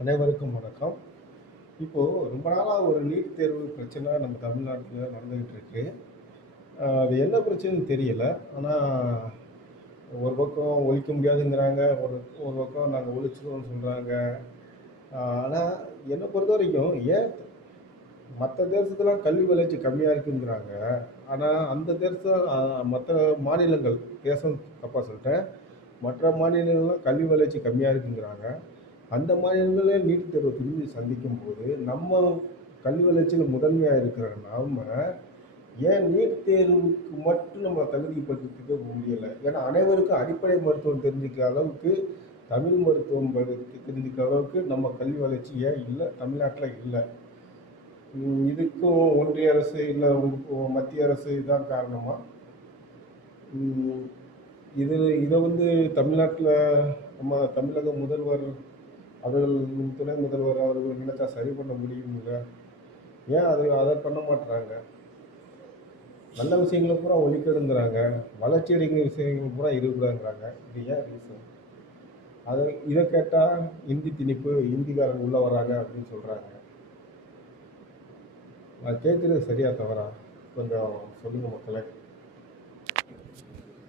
அனைவருக்கும் வணக்கம். இப்போ ரொம்ப நாளா ஒரு நீட் தேர்வு பிரச்சனை நம்ம தமிழ்நாட்டுல நடந்துகிட்டு இருக்கு. அது என்ன பிரச்சனைன்னு தெரியல. ஆனா, ஒரு பக்கம் ஒழிக்க முடியாதுங்கிறாங்க. ஒரு ஒரு பக்கம் நாங்க ஒழிச்சிருவோம்னு சொல்றாங்க. ஆனா, என்ன பொறுத்தவரைக்கும் ஏன் மத்த தேசத்துலாம் கல்வி வளர்ச்சி கம்மியா இருக்குங்கிறாங்க. ஆனா, அந்த தேசத்துல மத்த மாநிலங்கள் தேசம் தப்பா சொல்லிட்டேன். மற்ற மாநிலங்கள்லாம் கல்வி வளர்ச்சி கம்மியா இருக்குங்கிறாங்க. அந்த மாநிலங்களே நீட் தேர்வு திரும்பி சந்திக்கும்போது, நம்ம கல்வி வளர்ச்சியில முதன்மையா இருக்கிற நாம, ஏன் நீட் தேர்வுக்கு மட்டும் நம்ம தகுதிப்படுத்திக்க முடியல? ஏன்னா அனைவருக்கும் அடிப்படை மருத்துவம் தெரிஞ்சுக்கிற அளவுக்கு, தமிழ் மருத்துவம் தெரிஞ்சுக்கிற அளவுக்கு நம்ம கல்வி வளர்ச்சி ஏன் இல்ல? தமிழ்நாட்டுல இல்ல. இதுக்கும் ஒன்றிய அரசு, இல்ல மத்திய அரசு இதான் காரணமா? ம் இது இத வந்து தமிழ்நாட்டுல நம்ம தமிழக முதல்வர் அவர்கள் துணை முதல்வர் அவர்கள் நினைச்சா சரி பண்ண முடியும்ல. ஏன் அதை பண்ண மாட்றாங்க? நல்ல விஷயங்களை பூரா ஒழிக்கணுங்கிறாங்க. வளர்ச்சி அடைந்த விஷயங்கள் பூரா இருக்கக்கூடாதுங்கிறாங்க. இது ஏன் ரீசன்? அதை இதை கேட்டா இந்தி திணிப்பு, இந்திக்காரங்க உள்ள வராங்க அப்படின்னு சொல்றாங்க. நான் கேட்கறது சரியா தவறா? கொஞ்சம் சொல்லுங்க மக்களே.